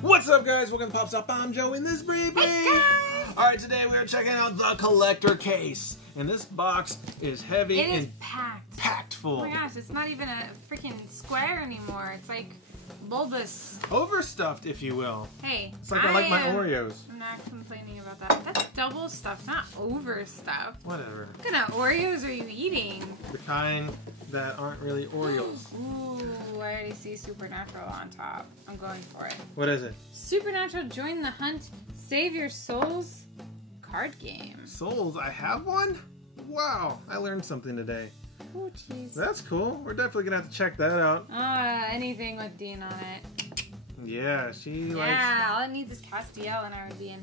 What's up, guys? Welcome to Pop Stop. I'm Joe in this baby. Alright, today we are checking out the collector case. And this box is heavy and and packed full. Oh my gosh, it's not even a freaking square anymore. It's like bulbous. Overstuffed, if you will. Hey, it's like I like my Oreos. I'm not complaining about that. That's double stuffed, not overstuffed. Whatever. What kind of Oreos are you eating? The kind that aren't really Oreos. Ooh, I already see Supernatural on top. I'm going for it. What is it? Supernatural, join the hunt, save your souls card game. Souls? I have one? Wow, I learned something today. Oh, jeez. That's cool. We're definitely going to have to check that out. Anything with Dean on it. Yeah, she likes... Yeah, all it needs is Castiel and our Dean.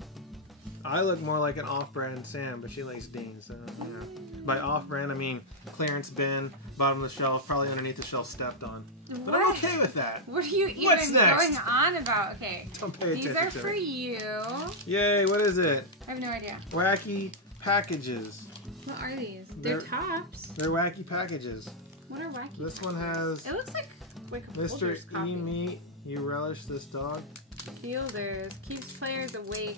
I look more like an off-brand Sam, but she likes Dean, so, you know. By off-brand, I mean clearance bin, bottom of the shelf, probably underneath the shelf stepped on. But What? I'm okay with that. What are you What's even next? going on about? Okay, Don't pay attention these are to for it. you. Yay, what is it? I have no idea. Wacky packages. What are these? They're They're- tops. They're wacky packages. What are wacky? This one has It looks like a Mr. Folgers coffee. E-Meat, you relish this dog. Fielders keeps players awake.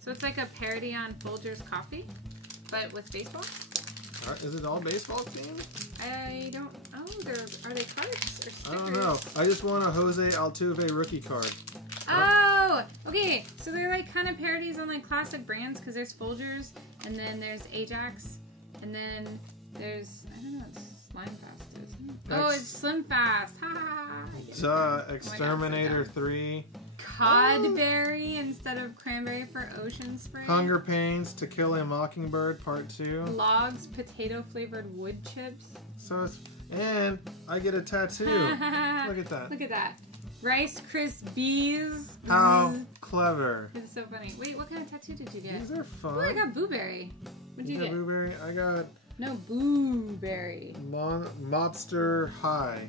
So it's like a parody on Folgers coffee, but with baseball. Is it all baseball themed? I don't. Oh, are they cards or stickers? I don't know. I just want a Jose Altuve rookie card. Oh, okay. So they're like kind of parodies on like classic brands because there's Folgers, and then there's Ajax, and then there's I don't know. It's Slime Fast, isn't it? Oh, it's Slim Fast. Ha ha ha. Exterminator 3. Codberry instead of cranberry for Ocean Spray. Hunger Pains, To Kill a Mockingbird Part 2. Logs, potato flavored wood chips. So it's, and I get a tattoo. Look at that. Look at that. Rice Krispies. How clever. This is so funny. Wait, what kind of tattoo did you get? These are fun. Oh, I got Booberry. What did you get? Blueberry. I got No, Booberry. Mobster High.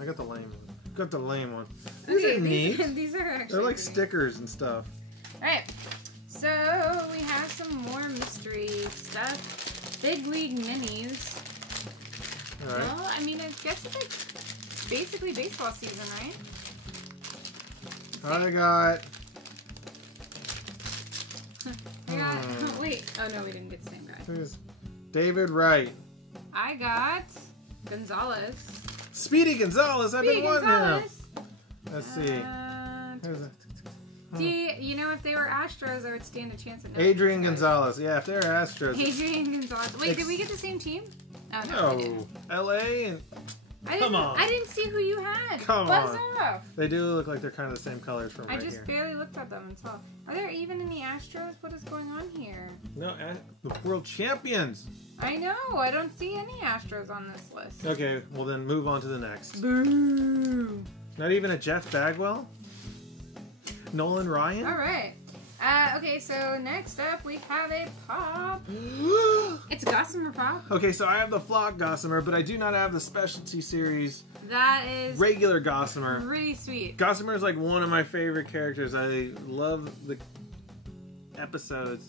I got the lame one. Got the lame one. These Okay, are neat. These are actually They're like pretty. stickers and stuff. Alright, so we have some more mystery stuff. Big League Minis. All right. Well, I mean, I guess it's like basically baseball season, right? I got. I got, wait, oh no, we didn't get the same guy. Who's David Wright. I got Gonzalez. Speedy Gonzalez. I've been wanting him. Gonzalez. Let's see. Who's that? See, you know, if they were Astros, I would stand a chance at knowing Adrian these guys. Gonzalez. Yeah, if they're Astros. Adrian Gonzalez. Wait, did we get the same team? Oh, no, we No. didn't. L.A. and Come on. I didn't see who you had. Come Buzz on. off. They do look like they're kind of the same colors from I right just here. barely looked at them and saw. Are there even any Astros? What is going on here? No, the world champions. I know. I don't see any Astros on this list. Okay, well then move on to the next. Boo. Not even a Jeff Bagwell? Nolan Ryan? All right. Okay, so next up we have a pop. It's a Gossamer pop. Okay, so I have the Flock Gossamer, but I do not have the Specialty Series That is regular Gossamer. pretty sweet. Gossamer is like one of my favorite characters. I love the episodes.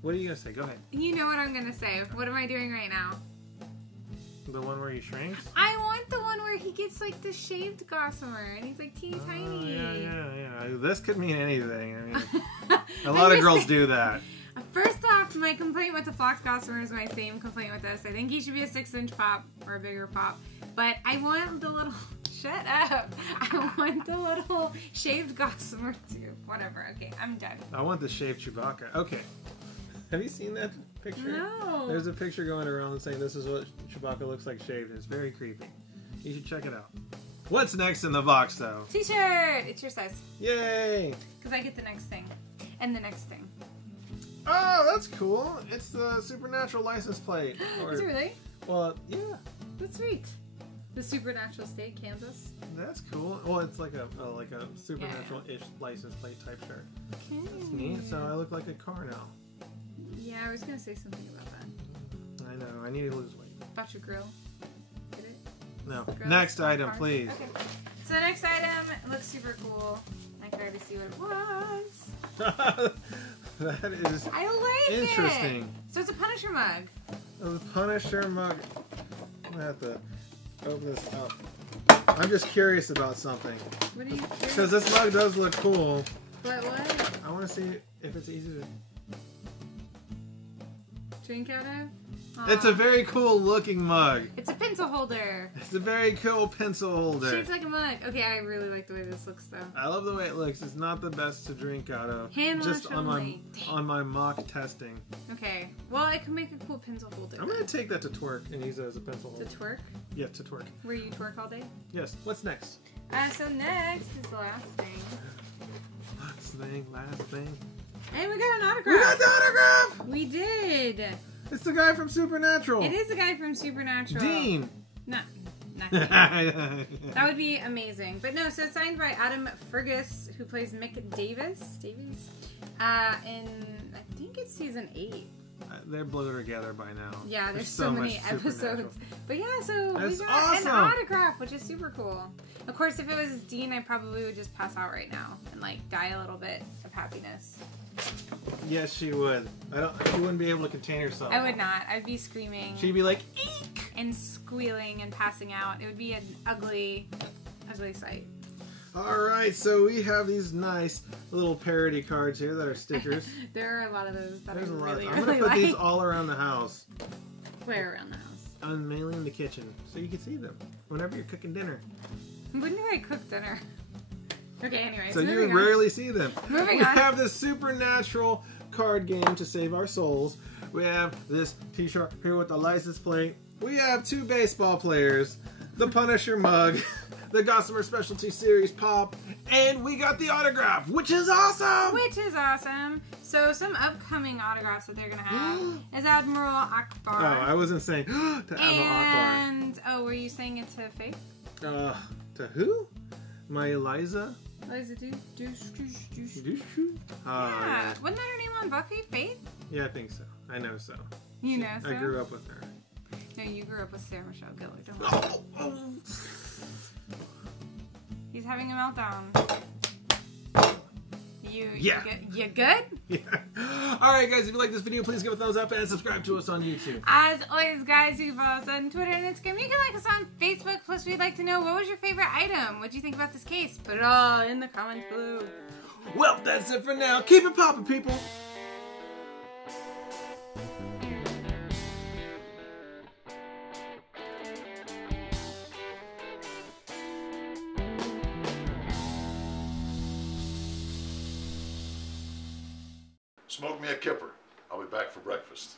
What are you going to say? Go ahead. You know what I'm going to say. What am I doing right now? The one where he shrinks? I want the one where he gets like the shaved Gossamer and he's like teeny tiny. Yeah. This could mean anything. I mean, a lot of girls do that. First off, my complaint with the Flock Gossamer is my same complaint with this. I think he should be a 6-inch pop or a bigger pop. But I want the little... Shut up. I want the little shaved Gossamer too. Whatever. Okay, I'm done. I want the shaved Chewbacca. Okay. Have you seen that picture? No. There's a picture going around saying this is what Chewbacca looks like shaved. It's very creepy. You should check it out. What's next in the box, though? T-shirt! It's your size. Yay! Because I get the next thing. And the next thing. Oh, that's cool. It's the Supernatural license plate. Is it really? Well, yeah. That's sweet. The Supernatural State, Kansas. That's cool. Well, it's like a Supernatural-ish license plate type shirt. Okay. That's neat. So I look like a car now. Yeah, I was going to say something about that. I know. I need to lose weight. About your grill. Get it? No. Grill Next is item, hard. please. Okay. So the next item looks super cool. I can already see what it was. That is I like it. interesting. So it's a Punisher mug. The Punisher mug. I'm going to have to open this up. I'm just curious about something. What are you curious? Because this mug does look cool. What? I want to see if it's easy to Drink out of? It's a very cool looking mug. It's a pencil holder. It's a very cool pencil holder. Shaped like a mug. Okay, I really like the way this looks though. I love the way it looks. It's not the best to drink out of. Hand just wash only. on my mock testing. Okay. Well, I can make a cool pencil holder. I'm gonna take that to twerk and use it as a pencil holder. To twerk? Yeah, to twerk. Where you twerk all day? Yes. What's next? So next is the last thing. Last thing. And we got an autograph. We got the autograph! We did. It's the guy from Supernatural. It is the guy from Supernatural. Dean. Not Dean. That would be amazing. But no, so it's signed by Adam Fergus, who plays Mick Davis. In, I think it's season 8. They're blurred together by now. Yeah, there's so many much episodes. But yeah, so That's we got awesome. an autograph, which is super cool. Of course, if it was Dean, I probably would just pass out right now and like die a little bit of happiness. Yes, she would. She wouldn't be able to contain herself. I would not. I'd be screaming. She'd be like, eek! And squealing and passing out. It would be an ugly, ugly sight. Alright, so we have these nice little parody cards here that are stickers. There are a lot of those that There's I a lot. really, I'm really gonna put these like. all around the house. Where around the house? And mainly in the kitchen, so you can see them whenever you're cooking dinner. When do I cook dinner? Okay, anyway. So you moving on. rarely see them. Moving we on. have this Supernatural card game to save our souls. We have this t-shirt here with the license plate. We have 2 baseball players, the Punisher mug, the Gossamer Specialty Series pop, and we got the autograph, which is awesome! Which is awesome. So some upcoming autographs that they're going to have is Admiral Akbar. Oh, I wasn't saying to Admiral Akbar. And, oh, were you saying it to Faith? To who? My Eliza? Eliza Douche. Yeah. Wasn't that her name on Buffy? Faith? Yeah, I think so. I know so. You know so? I grew up with her. No, you grew up with Sarah Michelle Gellar. Don't worry. He's having a meltdown. You good? Yeah. Alright guys, if you like this video, please give it a thumbs up and subscribe to us on YouTube. As always, guys, you can follow us on Twitter and Instagram. You can like us on Facebook. Plus, we'd like to know, what was your favorite item? What do you think about this case? Put it all in the comments below. Well, that's it for now. Keep it poppin', people. Smoke me a kipper. I'll be back for breakfast.